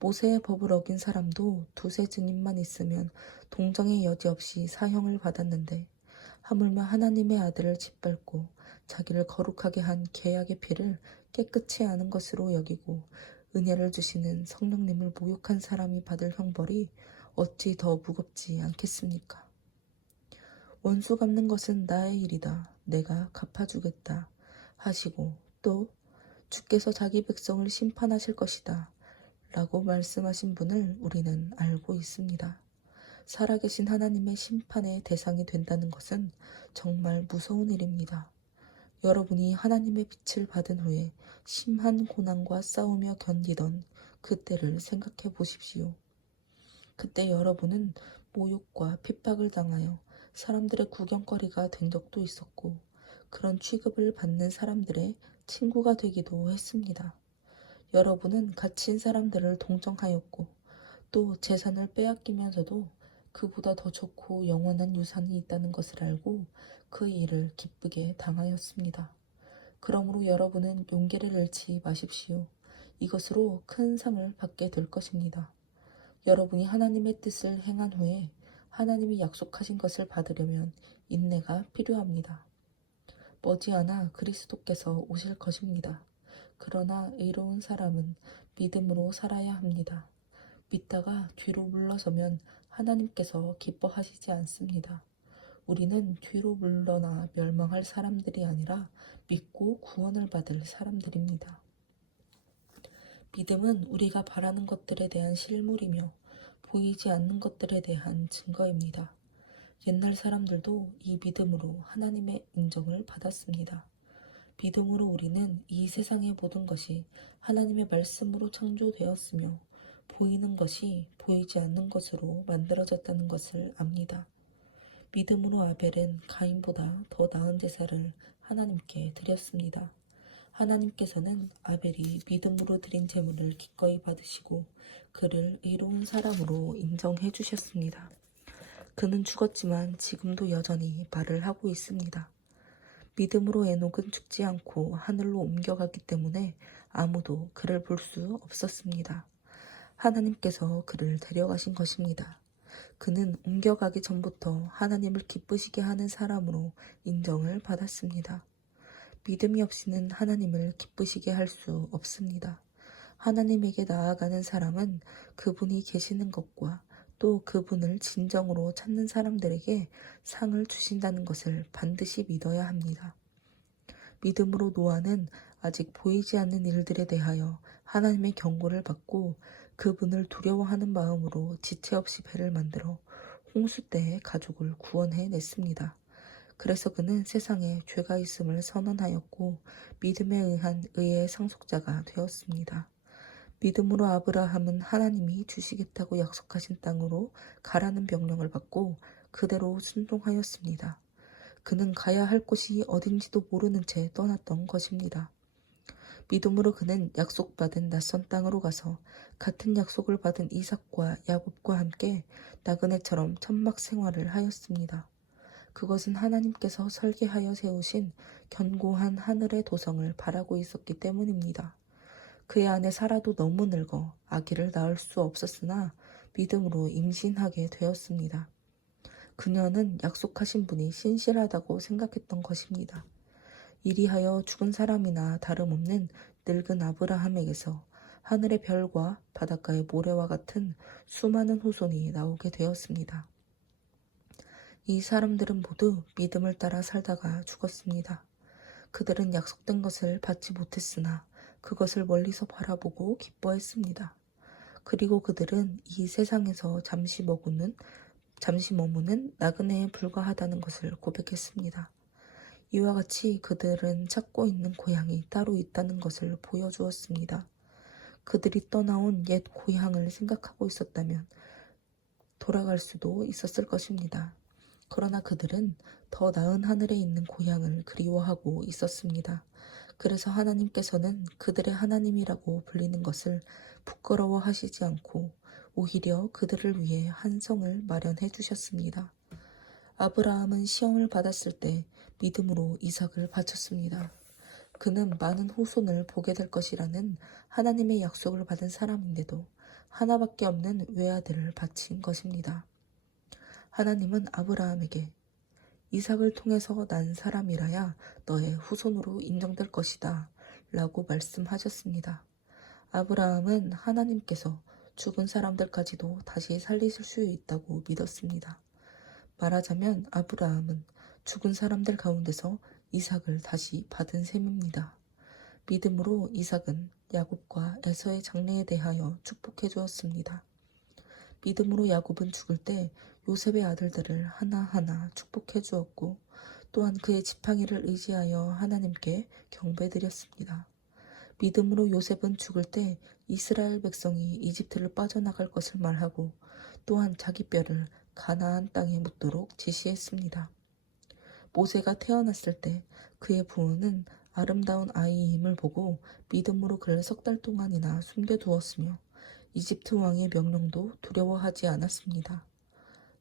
모세의 법을 어긴 사람도 두세 증인만 있으면 동정의 여지 없이 사형을 받았는데 하물며 하나님의 아들을 짓밟고 자기를 거룩하게 한 계약의 피를 깨끗이 아는 것으로 여기고 은혜를 주시는 성령님을 모욕한 사람이 받을 형벌이 어찌 더 무겁지 않겠습니까? 원수 갚는 것은 나의 일이다. 내가 갚아주겠다. 하시고 또 주께서 자기 백성을 심판하실 것이다. 라고 말씀하신 분을 우리는 알고 있습니다. 살아계신 하나님의 심판의 대상이 된다는 것은 정말 무서운 일입니다. 여러분이 하나님의 빛을 받은 후에 심한 고난과 싸우며 견디던 그때를 생각해 보십시오. 그때 여러분은 모욕과 핍박을 당하여 사람들의 구경거리가 된 적도 있었고 그런 취급을 받는 사람들의 친구가 되기도 했습니다. 여러분은 갇힌 사람들을 동정하였고 또 재산을 빼앗기면서도 그보다 더 좋고 영원한 유산이 있다는 것을 알고 그 일을 기쁘게 당하였습니다. 그러므로 여러분은 용기를 잃지 마십시오. 이것으로 큰 상을 받게 될 것입니다. 여러분이 하나님의 뜻을 행한 후에 하나님이 약속하신 것을 받으려면 인내가 필요합니다. 머지않아 그리스도께서 오실 것입니다. 그러나 의로운 사람은 믿음으로 살아야 합니다. 믿다가 뒤로 물러서면 하나님께서 기뻐하시지 않습니다. 우리는 뒤로 물러나 멸망할 사람들이 아니라 믿고 구원을 받을 사람들입니다. 믿음은 우리가 바라는 것들에 대한 실물이며 보이지 않는 것들에 대한 증거입니다. 옛날 사람들도 이 믿음으로 하나님의 인정을 받았습니다. 믿음으로 우리는 이 세상의 모든 것이 하나님의 말씀으로 창조되었으며 보이는 것이 보이지 않는 것으로 만들어졌다는 것을 압니다. 믿음으로 아벨은 가인보다 더 나은 제사를 하나님께 드렸습니다. 하나님께서는 아벨이 믿음으로 드린 제물을 기꺼이 받으시고 그를 의로운 사람으로 인정해 주셨습니다. 그는 죽었지만 지금도 여전히 말을 하고 있습니다. 믿음으로 에녹은 죽지 않고 하늘로 옮겨갔기 때문에 아무도 그를 볼 수 없었습니다. 하나님께서 그를 데려가신 것입니다. 그는 옮겨가기 전부터 하나님을 기쁘시게 하는 사람으로 인정을 받았습니다. 믿음이 없이는 하나님을 기쁘시게 할 수 없습니다. 하나님에게 나아가는 사람은 그분이 계시는 것과 또 그분을 진정으로 찾는 사람들에게 상을 주신다는 것을 반드시 믿어야 합니다. 믿음으로 노아는 아직 보이지 않는 일들에 대하여 하나님의 경고를 받고 그분을 두려워하는 마음으로 지체 없이 배를 만들어 홍수 때에 가족을 구원해 냈습니다. 그래서 그는 세상에 죄가 있음을 선언하였고 믿음에 의한 의의 상속자가 되었습니다. 믿음으로 아브라함은 하나님이 주시겠다고 약속하신 땅으로 가라는 명령을 받고 그대로 순종하였습니다. 그는 가야 할 곳이 어딘지도 모르는 채 떠났던 것입니다. 믿음으로 그는 약속받은 낯선 땅으로 가서 같은 약속을 받은 이삭과 야곱과 함께 나그네처럼 천막 생활을 하였습니다. 그것은 하나님께서 설계하여 세우신 견고한 하늘의 도성을 바라고 있었기 때문입니다. 그의 아내 사라도 너무 늙어 아기를 낳을 수 없었으나 믿음으로 임신하게 되었습니다. 그녀는 약속하신 분이 신실하다고 생각했던 것입니다. 이리하여 죽은 사람이나 다름없는 늙은 아브라함에게서 하늘의 별과 바닷가의 모래와 같은 수많은 후손이 나오게 되었습니다. 이 사람들은 모두 믿음을 따라 살다가 죽었습니다. 그들은 약속된 것을 받지 못했으나 그것을 멀리서 바라보고 기뻐했습니다. 그리고 그들은 이 세상에서 잠시 머무는 나그네에 불과하다는 것을 고백했습니다. 이와 같이 그들은 찾고 있는 고향이 따로 있다는 것을 보여주었습니다. 그들이 떠나온 옛 고향을 생각하고 있었다면 돌아갈 수도 있었을 것입니다. 그러나 그들은 더 나은 하늘에 있는 고향을 그리워하고 있었습니다. 그래서 하나님께서는 그들의 하나님이라고 불리는 것을 부끄러워하시지 않고 오히려 그들을 위해 한 성을 마련해 주셨습니다. 아브라함은 시험을 받았을 때 믿음으로 이삭을 바쳤습니다. 그는 많은 후손을 보게 될 것이라는 하나님의 약속을 받은 사람인데도 하나밖에 없는 외아들을 바친 것입니다. 하나님은 아브라함에게 이삭을 통해서 난 사람이라야 너의 후손으로 인정될 것이다 라고 말씀하셨습니다. 아브라함은 하나님께서 죽은 사람들까지도 다시 살리실 수 있다고 믿었습니다. 말하자면 아브라함은 죽은 사람들 가운데서 이삭을 다시 받은 셈입니다. 믿음으로 이삭은 야곱과 에서의 장래에 대하여 축복해 주었습니다. 믿음으로 야곱은 죽을 때 요셉의 아들들을 하나하나 축복해 주었고 또한 그의 지팡이를 의지하여 하나님께 경배드렸습니다. 믿음으로 요셉은 죽을 때 이스라엘 백성이 이집트를 빠져나갈 것을 말하고 또한 자기 뼈를 가나안 땅에 묻도록 지시했습니다. 모세가 태어났을 때 그의 부모는 아름다운 아이임을 보고 믿음으로 그를 3달 동안이나 숨겨두었으며 이집트 왕의 명령도 두려워하지 않았습니다.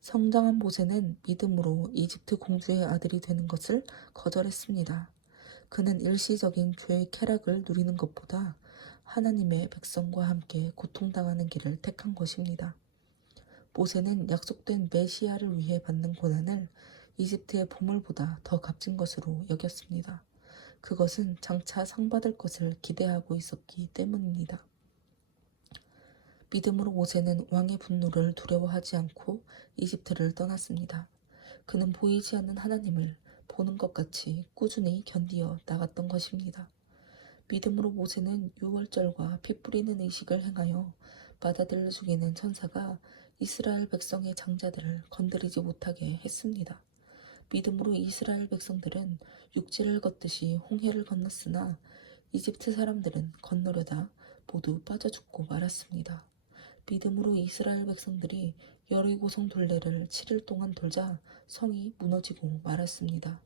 성장한 모세는 믿음으로 이집트 공주의 아들이 되는 것을 거절했습니다. 그는 일시적인 죄의 쾌락을 누리는 것보다 하나님의 백성과 함께 고통당하는 길을 택한 것입니다. 모세는 약속된 메시아를 위해 받는 고난을 이집트의 보물보다 더 값진 것으로 여겼습니다. 그것은 장차 상받을 것을 기대하고 있었기 때문입니다. 믿음으로 모세는 왕의 분노를 두려워하지 않고 이집트를 떠났습니다. 그는 보이지 않는 하나님을 보는 것 같이 꾸준히 견디어 나갔던 것입니다. 믿음으로 모세는 유월절과 피 뿌리는 의식을 행하여 맏아들을 죽이는 천사가 이스라엘 백성의 장자들을 건드리지 못하게 했습니다. 믿음으로 이스라엘 백성들은 육지를 걷듯이 홍해를 건넜으나 이집트 사람들은 건너려다 모두 빠져 죽고 말았습니다. 믿음으로 이스라엘 백성들이 여리고성 둘레를 7일 동안 돌자 성이 무너지고 말았습니다.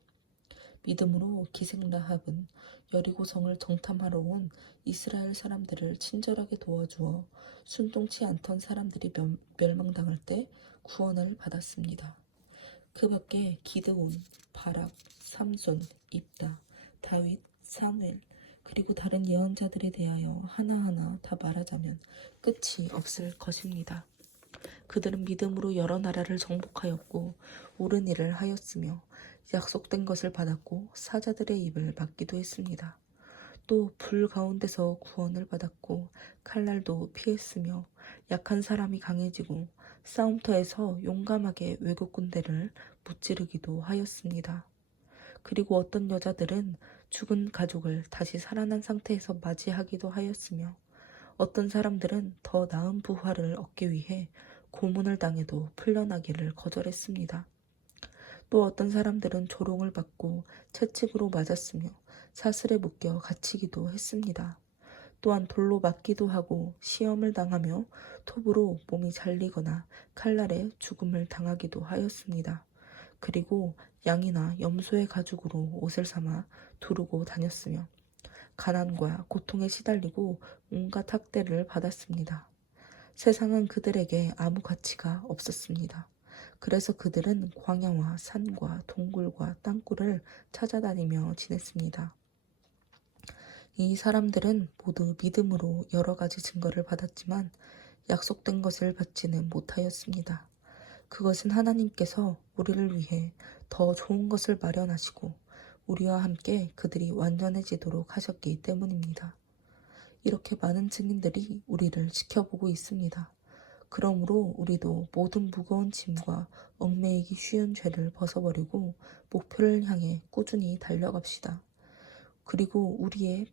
믿음으로 기생라합은 여리고성을 정탐하러 온 이스라엘 사람들을 친절하게 도와주어 순종치 않던 사람들이 멸망당할 때 구원을 받았습니다. 그 밖에 기드온, 바락, 삼손, 입다, 다윗, 사무엘, 그리고 다른 예언자들에 대하여 하나하나 다 말하자면 끝이 없을 것입니다. 그들은 믿음으로 여러 나라를 정복하였고 옳은 일을 하였으며 약속된 것을 받았고 사자들의 입을 막기도 했습니다. 또 불 가운데서 구원을 받았고 칼날도 피했으며 약한 사람이 강해지고 싸움터에서 용감하게 외국 군대를 무찌르기도 하였습니다. 그리고 어떤 여자들은 죽은 가족을 다시 살아난 상태에서 맞이하기도 하였으며 어떤 사람들은 더 나은 부활을 얻기 위해 고문을 당해도 풀려나기를 거절했습니다. 또 어떤 사람들은 조롱을 받고 채찍으로 맞았으며 사슬에 묶여 갇히기도 했습니다. 또한 돌로 맞기도 하고 시험을 당하며 톱으로 몸이 잘리거나 칼날에 죽음을 당하기도 하였습니다. 그리고 양이나 염소의 가죽으로 옷을 삼아 두르고 다녔으며 가난과 고통에 시달리고 온갖 학대를 받았습니다. 세상은 그들에게 아무 가치가 없었습니다. 그래서 그들은 광야와 산과 동굴과 땅굴을 찾아다니며 지냈습니다. 이 사람들은 모두 믿음으로 여러 가지 증거를 받았지만 약속된 것을 받지는 못하였습니다. 그것은 하나님께서 우리를 위해 더 좋은 것을 마련하시고 우리와 함께 그들이 완전해지도록 하셨기 때문입니다. 이렇게 많은 증인들이 우리를 지켜보고 있습니다. 그러므로 우리도 모든 무거운 짐과 얽매이기 쉬운 죄를 벗어버리고 목표를 향해 꾸준히 달려갑시다. 그리고 우리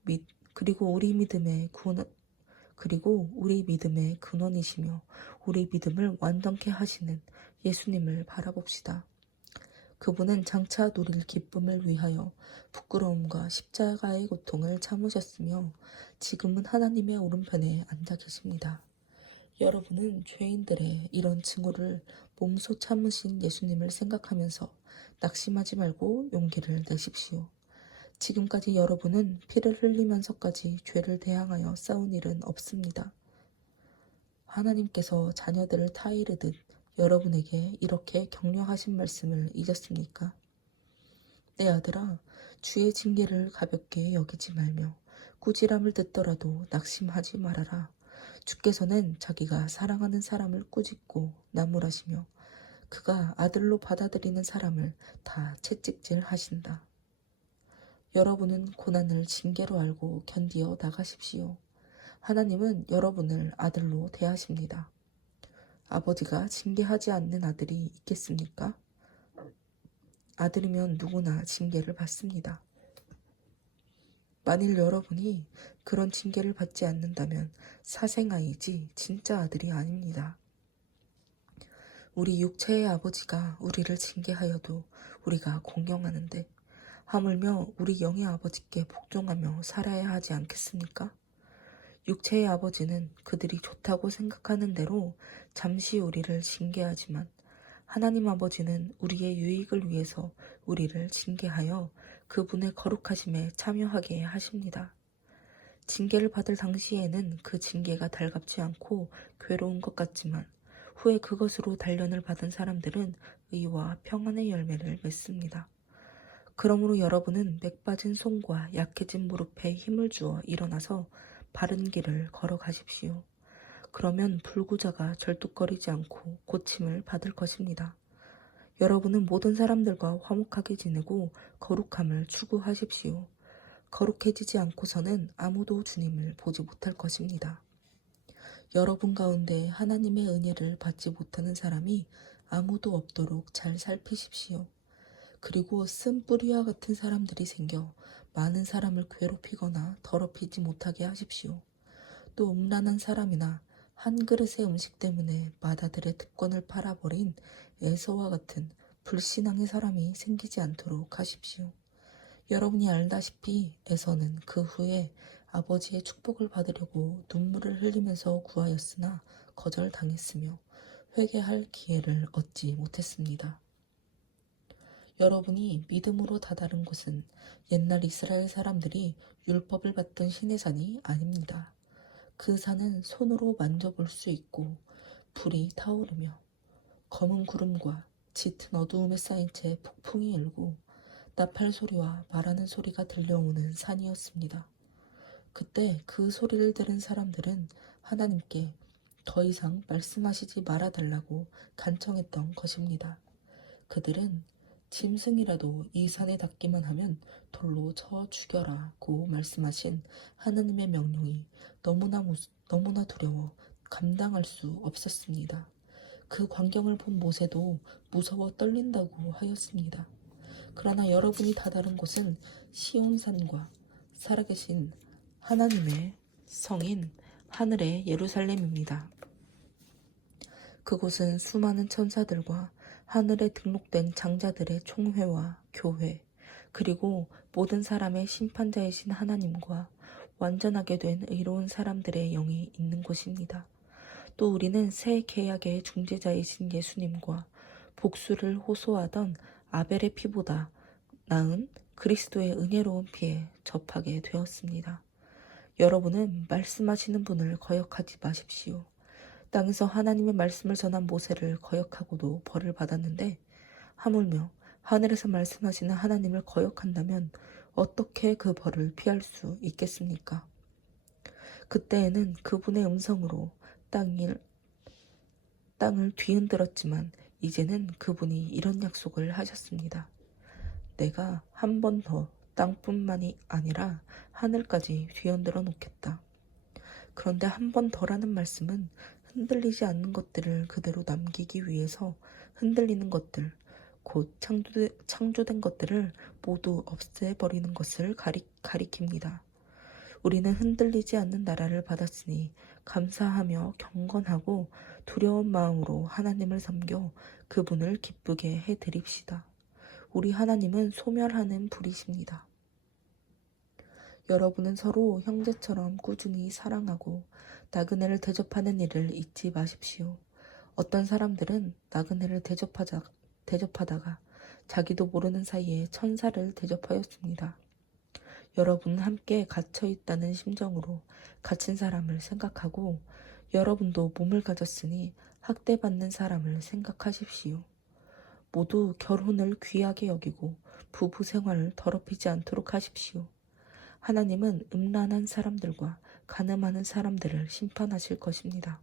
믿음의 근원이시며 우리 믿음을 완전케 하시는 예수님을 바라봅시다. 그분은 장차 누릴 기쁨을 위하여 부끄러움과 십자가의 고통을 참으셨으며 지금은 하나님의 오른편에 앉아 계십니다. 여러분은 죄인들의 이런 징후를 몸소 참으신 예수님을 생각하면서 낙심하지 말고 용기를 내십시오. 지금까지 여러분은 피를 흘리면서까지 죄를 대항하여 싸운 일은 없습니다. 하나님께서 자녀들을 타이르듯 여러분에게 이렇게 격려하신 말씀을 잊었습니까? 내 아들아, 주의 징계를 가볍게 여기지 말며 꾸지람을 듣더라도 낙심하지 말아라. 주께서는 자기가 사랑하는 사람을 꾸짖고 나무라시며 그가 아들로 받아들이는 사람을 다 채찍질 하신다. 여러분은 고난을 징계로 알고 견디어 나가십시오. 하나님은 여러분을 아들로 대하십니다. 아버지가 징계하지 않는 아들이 있겠습니까? 아들이면 누구나 징계를 받습니다. 만일 여러분이 그런 징계를 받지 않는다면 사생아이지 진짜 아들이 아닙니다. 우리 육체의 아버지가 우리를 징계하여도 우리가 공경하는데 하물며 우리 영의 아버지께 복종하며 살아야 하지 않겠습니까? 육체의 아버지는 그들이 좋다고 생각하는 대로 잠시 우리를 징계하지만 하나님 아버지는 우리의 유익을 위해서 우리를 징계하여 그분의 거룩하심에 참여하게 하십니다. 징계를 받을 당시에는 그 징계가 달갑지 않고 괴로운 것 같지만 후에 그것으로 단련을 받은 사람들은 의와 평안의 열매를 맺습니다. 그러므로 여러분은 맥 빠진 손과 약해진 무릎에 힘을 주어 일어나서 바른 길을 걸어가십시오. 그러면 불구자가 절뚝거리지 않고 고침을 받을 것입니다. 여러분은 모든 사람들과 화목하게 지내고 거룩함을 추구하십시오. 거룩해지지 않고서는 아무도 주님을 보지 못할 것입니다. 여러분 가운데 하나님의 은혜를 받지 못하는 사람이 아무도 없도록 잘 살피십시오. 그리고 쓴뿌리와 같은 사람들이 생겨 많은 사람을 괴롭히거나 더럽히지 못하게 하십시오. 또 음란한 사람이나 한 그릇의 음식 때문에 마다들의 특권을 팔아버린 에서와 같은 불신앙의 사람이 생기지 않도록 하십시오. 여러분이 알다시피 에서는 그 후에 아버지의 축복을 받으려고 눈물을 흘리면서 구하였으나 거절당했으며 회개할 기회를 얻지 못했습니다. 여러분이 믿음으로 다다른 곳은 옛날 이스라엘 사람들이 율법을 받던 시내산이 아닙니다. 그 산은 손으로 만져볼 수 있고 불이 타오르며 검은 구름과 짙은 어두움에 쌓인 채 폭풍이 일고 나팔 소리와 말하는 소리가 들려오는 산이었습니다. 그때 그 소리를 들은 사람들은 하나님께 더 이상 말씀하시지 말아달라고 간청했던 것입니다. 그들은 짐승이라도 이 산에 닿기만 하면 돌로 쳐 죽여라고 말씀하신 하나님의 명령이 너무나 두려워 감당할 수 없었습니다. 그 광경을 본 모세도 무서워 떨린다고 하였습니다. 그러나 여러분이 다다른 곳은 시온산과 살아계신 하나님의 성인 하늘의 예루살렘입니다. 그곳은 수많은 천사들과 하늘에 등록된 장자들의 총회와 교회, 그리고 모든 사람의 심판자이신 하나님과 완전하게 된 의로운 사람들의 영이 있는 곳입니다. 또 우리는 새 계약의 중재자이신 예수님과 복수를 호소하던 아벨의 피보다 나은 그리스도의 은혜로운 피에 접하게 되었습니다. 여러분은 말씀하시는 분을 거역하지 마십시오. 땅에서 하나님의 말씀을 전한 모세를 거역하고도 벌을 받았는데 하물며 하늘에서 말씀하시는 하나님을 거역한다면 어떻게 그 벌을 피할 수 있겠습니까? 그때에는 그분의 음성으로 땅을 뒤흔들었지만 이제는 그분이 이런 약속을 하셨습니다. 내가 한 번 더 땅뿐만이 아니라 하늘까지 뒤흔들어 놓겠다. 그런데 한 번 더라는 말씀은 흔들리지 않는 것들을 그대로 남기기 위해서 흔들리는 것들, 곧 창조된 것들을 모두 없애버리는 것을 가리킵니다. 우리는 흔들리지 않는 나라를 받았으니 감사하며 경건하고 두려운 마음으로 하나님을 섬겨 그분을 기쁘게 해드립시다. 우리 하나님은 소멸하는 불이십니다. 여러분은 서로 형제처럼 꾸준히 사랑하고 나그네를 대접하는 일을 잊지 마십시오. 어떤 사람들은 나그네를 대접하다가 자기도 모르는 사이에 천사를 대접하였습니다. 여러분은 함께 갇혀 있다는 심정으로 갇힌 사람을 생각하고 여러분도 몸을 가졌으니 학대받는 사람을 생각하십시오. 모두 결혼을 귀하게 여기고 부부 생활을 더럽히지 않도록 하십시오. 하나님은 음란한 사람들과 간음하는 사람들을 심판하실 것입니다.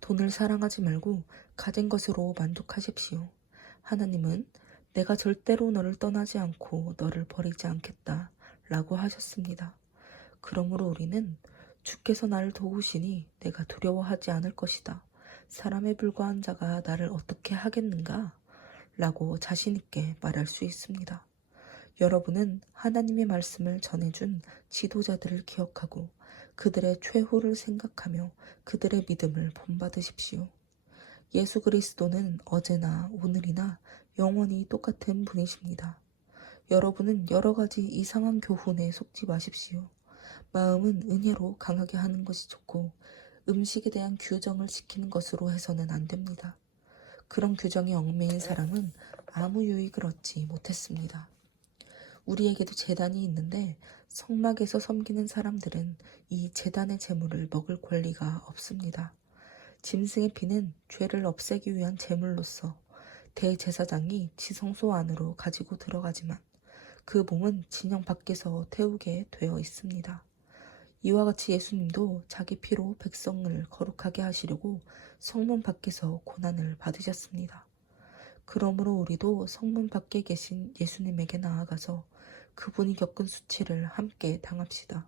돈을 사랑하지 말고 가진 것으로 만족하십시오. 하나님은 내가 절대로 너를 떠나지 않고 너를 버리지 않겠다 라고 하셨습니다. 그러므로 우리는 주께서 나를 도우시니 내가 두려워하지 않을 것이다. 사람에 불과한 자가 나를 어떻게 하겠는가? 라고 자신있게 말할 수 있습니다. 여러분은 하나님의 말씀을 전해준 지도자들을 기억하고 그들의 최후를 생각하며 그들의 믿음을 본받으십시오. 예수 그리스도는 어제나 오늘이나 영원히 똑같은 분이십니다. 여러분은 여러 가지 이상한 교훈에 속지 마십시오. 마음은 은혜로 강하게 하는 것이 좋고 음식에 대한 규정을 지키는 것으로 해서는 안 됩니다. 그런 규정에 얽매인 사람은 아무 유익을 얻지 못했습니다. 우리에게도 제단이 있는데 성막에서 섬기는 사람들은 이 제단의 제물을 먹을 권리가 없습니다. 짐승의 피는 죄를 없애기 위한 제물로서 대제사장이 지성소 안으로 가지고 들어가지만 그 몸은 진영 밖에서 태우게 되어 있습니다. 이와 같이 예수님도 자기 피로 백성을 거룩하게 하시려고 성문 밖에서 고난을 받으셨습니다. 그러므로 우리도 성문 밖에 계신 예수님에게 나아가서 그분이 겪은 수치를 함께 당합시다.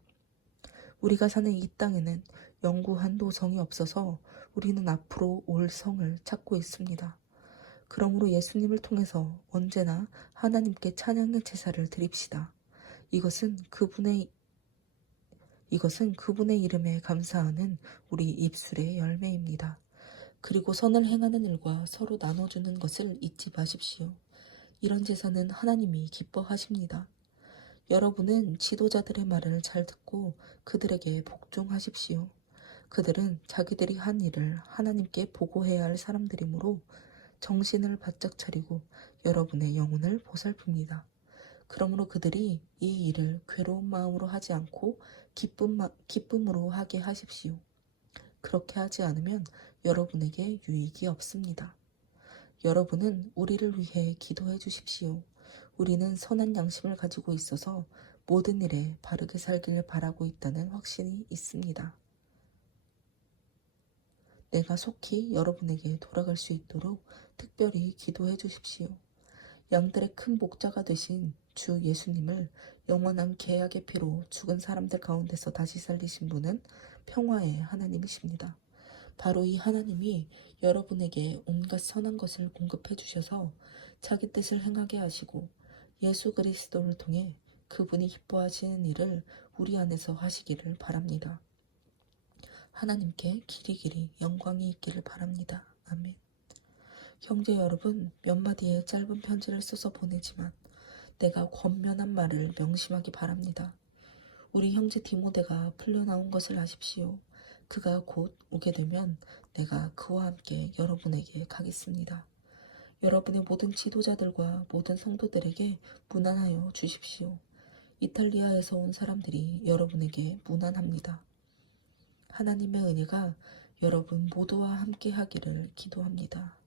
우리가 사는 이 땅에는 영구한 도성이 없어서 우리는 앞으로 올 성을 찾고 있습니다. 그러므로 예수님을 통해서 언제나 하나님께 찬양의 제사를 드립시다. 이것은 그분의 이름에 감사하는 우리 입술의 열매입니다. 그리고 선을 행하는 일과 서로 나눠주는 것을 잊지 마십시오. 이런 제사는 하나님이 기뻐하십니다. 여러분은 지도자들의 말을 잘 듣고 그들에게 복종하십시오. 그들은 자기들이 한 일을 하나님께 보고해야 할 사람들이므로 정신을 바짝 차리고 여러분의 영혼을 보살핍니다. 그러므로 그들이 이 일을 괴로운 마음으로 하지 않고 기쁨으로 하게 하십시오. 그렇게 하지 않으면 여러분에게 유익이 없습니다. 여러분은 우리를 위해 기도해 주십시오. 우리는 선한 양심을 가지고 있어서 모든 일에 바르게 살기를 바라고 있다는 확신이 있습니다. 내가 속히 여러분에게 돌아갈 수 있도록 특별히 기도해 주십시오. 양들의 큰 목자가 되신 주 예수님을 영원한 계약의 피로 죽은 사람들 가운데서 다시 살리신 분은 평화의 하나님이십니다. 바로 이 하나님이 여러분에게 온갖 선한 것을 공급해 주셔서 자기 뜻을 행하게 하시고 예수 그리스도를 통해 그분이 기뻐하시는 일을 우리 안에서 하시기를 바랍니다. 하나님께 길이 영광이 있기를 바랍니다. 아멘. 형제 여러분, 몇 마디의 짧은 편지를 써서 보내지만 내가 권면한 말을 명심하기 바랍니다. 우리 형제 디모데가 풀려나온 것을 아십시오. 그가 곧 오게 되면 내가 그와 함께 여러분에게 가겠습니다. 여러분의 모든 지도자들과 모든 성도들에게 문안하여 주십시오. 이탈리아에서 온 사람들이 여러분에게 문안합니다. 하나님의 은혜가 여러분 모두와 함께 하기를 기도합니다.